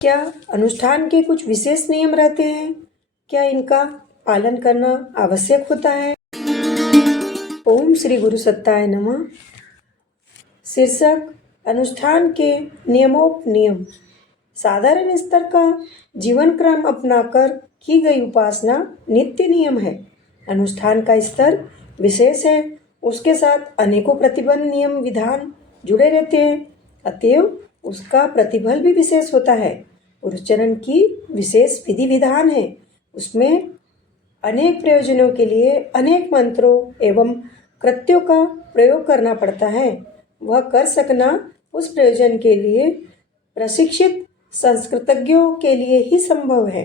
क्या अनुष्ठान के कुछ विशेष नियम रहते हैं? क्या इनका पालन करना आवश्यक होता है? ओम श्री गुरु सत्ताय नमः। शीर्षक: अनुष्ठान के नियमोपनियम। साधारण स्तर का जीवन क्रम अपनाकर की गई उपासना नित्य नियम है। अनुष्ठान का स्तर विशेष है, उसके साथ अनेकों प्रतिबंध नियम विधान जुड़े रहते हैं, अतएव उसका प्रतिफल भी विशेष होता है। पुरुषचरण की विशेष विधि विधान है, उसमें अनेक प्रयोजनों के लिए अनेक मंत्रों एवं कृत्यों का प्रयोग करना पड़ता है। वह कर सकना उस प्रयोजन के लिए प्रशिक्षित संस्कृतज्ञों के लिए ही संभव है।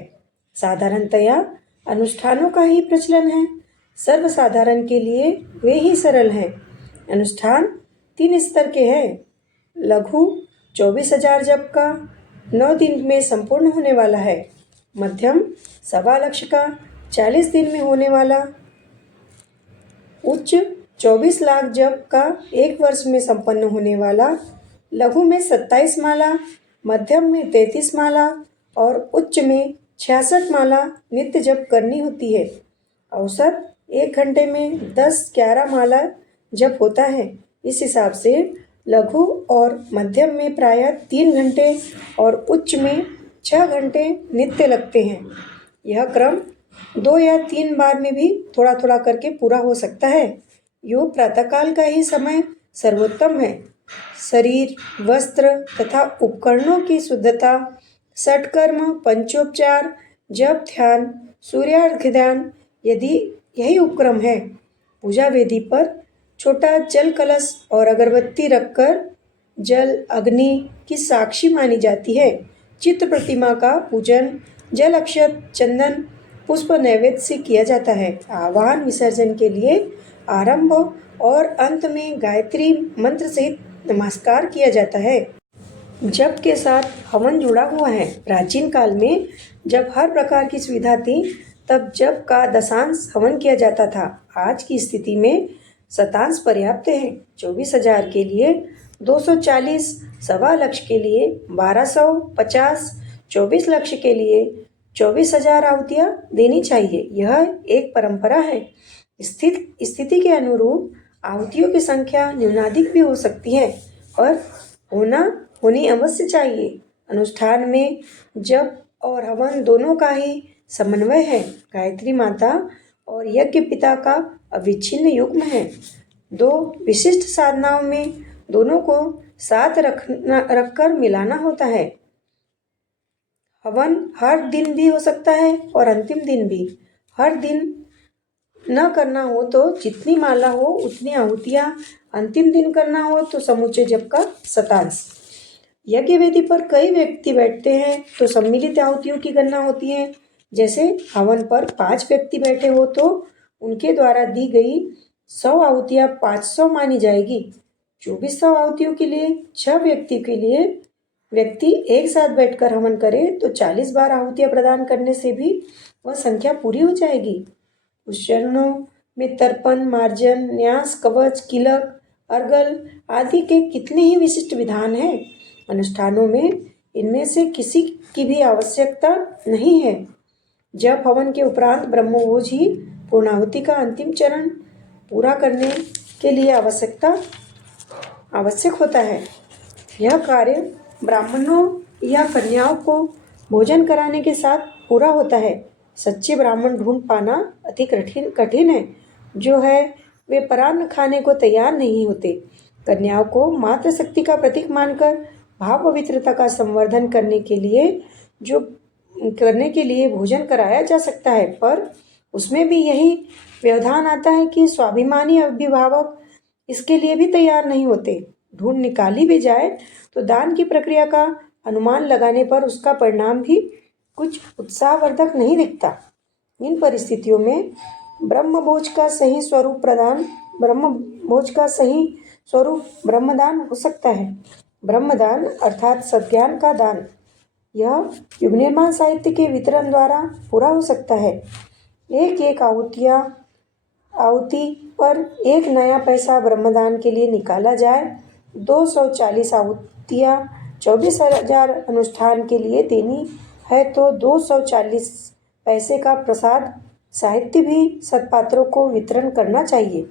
साधारणतया अनुष्ठानों का ही प्रचलन है, सर्वसाधारण के लिए वे ही सरल हैं। अनुष्ठान 3 स्तर के हैं। लघु 24,000 जप का 9 दिन में संपूर्ण होने वाला है। मध्यम 1.25 लाख का 40 दिन में होने वाला। उच्च 24 लाख जप का 1 वर्ष में संपन्न होने वाला। लघु में 27 माला, मध्यम में 33 माला और उच्च में 66 माला नित्य जप करनी होती है। औसत 1 घंटे में 10-11 माला जप होता है। इस हिसाब से लघु और मध्यम में प्रायः 3 घंटे और उच्च में 6 घंटे नित्य लगते हैं। यह क्रम 2 या 3 बार में भी थोड़ा थोड़ा करके पूरा हो सकता है। योग प्रातःकाल का ही समय सर्वोत्तम है। शरीर, वस्त्र तथा उपकरणों की शुद्धता, षटकर्म, पंचोपचार, जप, ध्यान, सूर्यार्घ्य ध्यान, यदि यही उपक्रम है, पूजा वेदी पर छोटा जल कलश और अगरबत्ती रखकर जल अग्नि की साक्षी मानी जाती है। चित्र प्रतिमा का पूजन जल, अक्षत, चंदन, पुष्प नैवेद्य से किया जाता है। आवाहन विसर्जन के लिए आरंभ और अंत में गायत्री मंत्र सहित नमस्कार किया जाता है। जप के साथ हवन जुड़ा हुआ है। प्राचीन काल में जब हर प्रकार की सुविधा थी, तब जप का दशांश हवन किया जाता था। आज की स्थिति में शतांश पर्याप्त है। 24,000 के लिए 240, 1.25 लाख के लिए 1250, 24 लाख के लिए 24,000 आहुतियाँ देनी चाहिए। यह एक परंपरा है। स्थिति के अनुरूप आहुतियों की संख्या न्यूनाधिक भी हो सकती है, पर होनी अवश्य चाहिए। अनुष्ठान में जप और हवन दोनों का ही समन्वय है। गायत्री माता और यज्ञ पिता का अविच्छिन्न युग्म है। 2 विशिष्ट साधनाओं में दोनों को साथ रखकर मिलाना होता है। हवन हर दिन भी हो सकता है और अंतिम दिन भी। हर दिन न करना हो तो जितनी माला हो उतनी आहुतियाँ, अंतिम दिन करना हो तो समूचे जप का शतांश। यज्ञ वेदी पर कई व्यक्ति बैठते हैं तो सम्मिलित आहुतियों की गणना होती है। जैसे हवन पर 5 व्यक्ति बैठे हो तो उनके द्वारा दी गई 100 आहुतियाँ 500 मानी जाएगी। 2400 आहुतियों के लिए 6 व्यक्ति के लिए व्यक्ति एक साथ बैठकर हवन करे तो 40 बार आहुतियाँ प्रदान करने से भी वह संख्या पूरी हो जाएगी। उस चरणों में तर्पण, मार्जन, न्यास, कवच, किलक, अर्गल आदि के कितने ही विशिष्ट विधान हैं। अनुष्ठानों में इनमें से किसी की भी आवश्यकता नहीं है। जप हवन के उपरांत ब्रह्मभोज ही पूर्णाहुति का अंतिम चरण पूरा करने के लिए आवश्यक होता है। यह कार्य ब्राह्मणों या कन्याओं को भोजन कराने के साथ पूरा होता है। सच्चे ब्राह्मण ढूंढ पाना अति कठिन है। जो है वे परान्न खाने को तैयार नहीं होते। कन्याओं को मातृशक्ति का प्रतीक मानकर भाव पवित्रता का संवर्धन करने के लिए भोजन कराया जा सकता है, पर उसमें भी यही व्यवधान आता है कि स्वाभिमानी अभिभावक इसके लिए भी तैयार नहीं होते। ढूंढ निकाली भी जाए तो दान की प्रक्रिया का अनुमान लगाने पर उसका परिणाम भी कुछ उत्साहवर्धक नहीं दिखता। इन परिस्थितियों में ब्रह्मभोज का सही स्वरूप ब्रह्मदान हो सकता है। ब्रह्मदान अर्थात सज्ञान का दान, यह युग निर्माण साहित्य के वितरण द्वारा पूरा हो सकता है। एक आहुति पर 1 नया पैसा ब्रह्मदान के लिए निकाला जाए। 240 आहुतियाँ 24,000 अनुष्ठान के लिए देनी है तो 240 पैसे का प्रसाद साहित्य भी सत्पात्रों को वितरण करना चाहिए।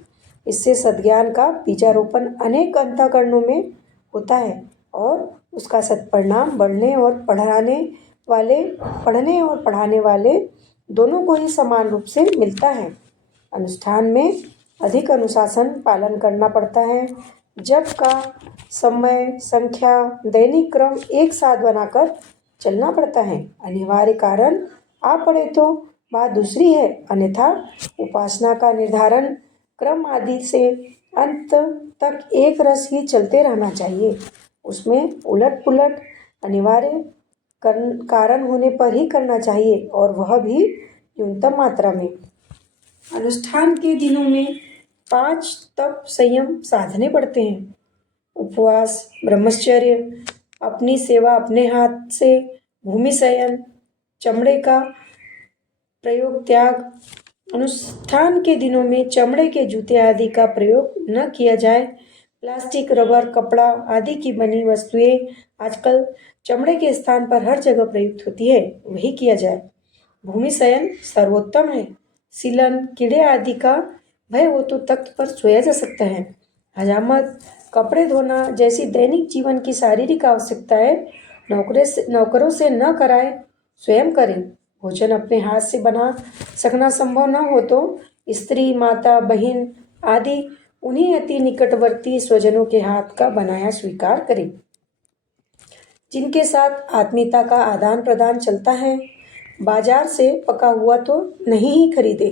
इससे सद्ज्ञान का बीजारोपण अनेक अंतःकरणों में होता है और उसका सत्परिणाम पढ़ने और पढ़ाने वाले दोनों को ही समान रूप से मिलता है। अनुष्ठान में अधिक अनुशासन पालन करना पड़ता है। जप का समय, संख्या, दैनिक क्रम एक साथ बनाकर चलना पड़ता है। अनिवार्य कारण आप पढ़े तो बात दूसरी है, अन्यथा उपासना का निर्धारण क्रम आदि से अंत तक एक रस ही चलते रहना चाहिए। उसमें उलट पुलट अनिवार्य कारण होने पर ही करना चाहिए और वह भी न्यूनतम मात्रा में। अनुष्ठान के दिनों में 5 तप संयम साधने पड़ते हैं। उपवास, ब्रह्मचर्य, अपनी सेवा अपने हाथ से, भूमि शयन, चमड़े का प्रयोग त्याग। अनुष्ठान के दिनों में चमड़े के जूते आदि का प्रयोग न किया जाए। प्लास्टिक, रबर, कपड़ा आदि की बनी वस्तुएं आजकल चमड़े के स्थान पर हर जगह प्रयुक्त होती है, वही किया जाए। भूमि शयन सर्वोत्तम है। सीलन, कीड़े आदि का भय हो तो तख्त पर सोया जा सकता है। हजामत, कपड़े धोना जैसी दैनिक जीवन की शारीरिक आवश्यकताएं नौकरों से न कराए, स्वयं करें। भोजन अपने हाथ से बना सकना संभव न हो तो स्त्री, माता, बहन आदि उन्हीं अति निकटवर्ती स्वजनों के हाथ का बनाया स्वीकार करें, जिनके साथ आत्मीयता का आदान प्रदान चलता है। बाजार से पका हुआ तो नहीं ही खरीदे।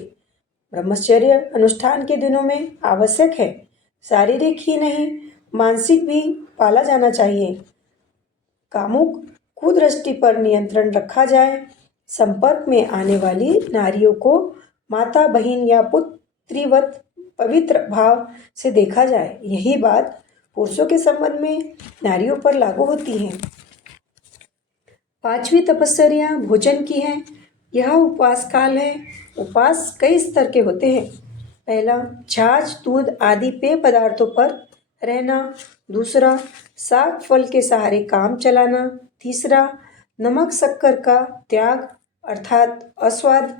ब्रह्मचर्य अनुष्ठान के दिनों में आवश्यक है। शारीरिक ही नहीं, मानसिक भी पाला जाना चाहिए। कामुक कुदृष्टि पर नियंत्रण रखा जाए। संपर्क में आने वाली नारियों को माता, बहन या पुत्रीवत पवित्र भाव से देखा जाए। यही बात पुरुषों के संबंध में नारियों पर लागू होती है। 5वीं तपस्या भोजन की है। यह उपवास काल है। उपवास कई स्तर के होते हैं। पहला, छाछ, दूध आदि पेय पदार्थों पर रहना। दूसरा, साग फल के सहारे काम चलाना। तीसरा, नमक शक्कर का त्याग अर्थात अस्वाद।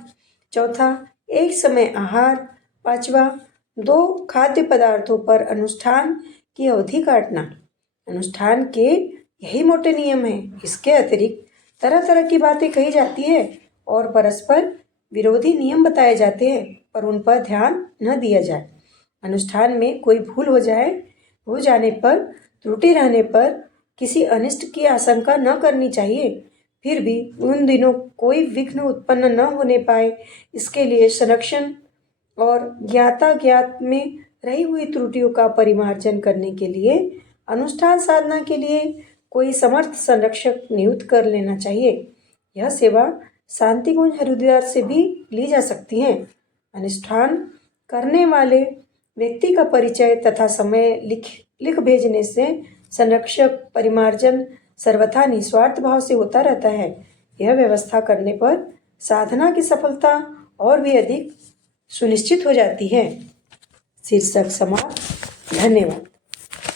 चौथा, एक समय आहार। पांचवा, 2 खाद्य पदार्थों पर अनुष्ठान की अवधि काटना। अनुष्ठान के यही मोटे नियम हैं। इसके अतिरिक्त तरह तरह की बातें कही जाती है और परस्पर विरोधी नियम बताए जाते हैं, पर उन पर ध्यान न दिया जाए। अनुष्ठान में कोई भूल हो जाने पर, त्रुटि रहने पर किसी अनिष्ट की आशंका न करनी चाहिए। फिर भी उन दिनों कोई विघ्न उत्पन्न न होने पाए, इसके लिए संरक्षण और ज्ञात में रही हुई त्रुटियों का परिमार्जन करने के लिए अनुष्ठान साधना के लिए कोई समर्थ संरक्षक नियुक्त कर लेना चाहिए। यह सेवा शांतिकुंज हरिद्वार से भी ली जा सकती है। अनुष्ठान करने वाले व्यक्ति का परिचय तथा समय लिख भेजने से संरक्षक परिमार्जन सर्वथा निस्वार्थ भाव से होता रहता है। यह व्यवस्था करने पर साधना की सफलता और भी अधिक सुनिश्चित हो जाती है। शीर्षक समाप्त। धन्यवाद।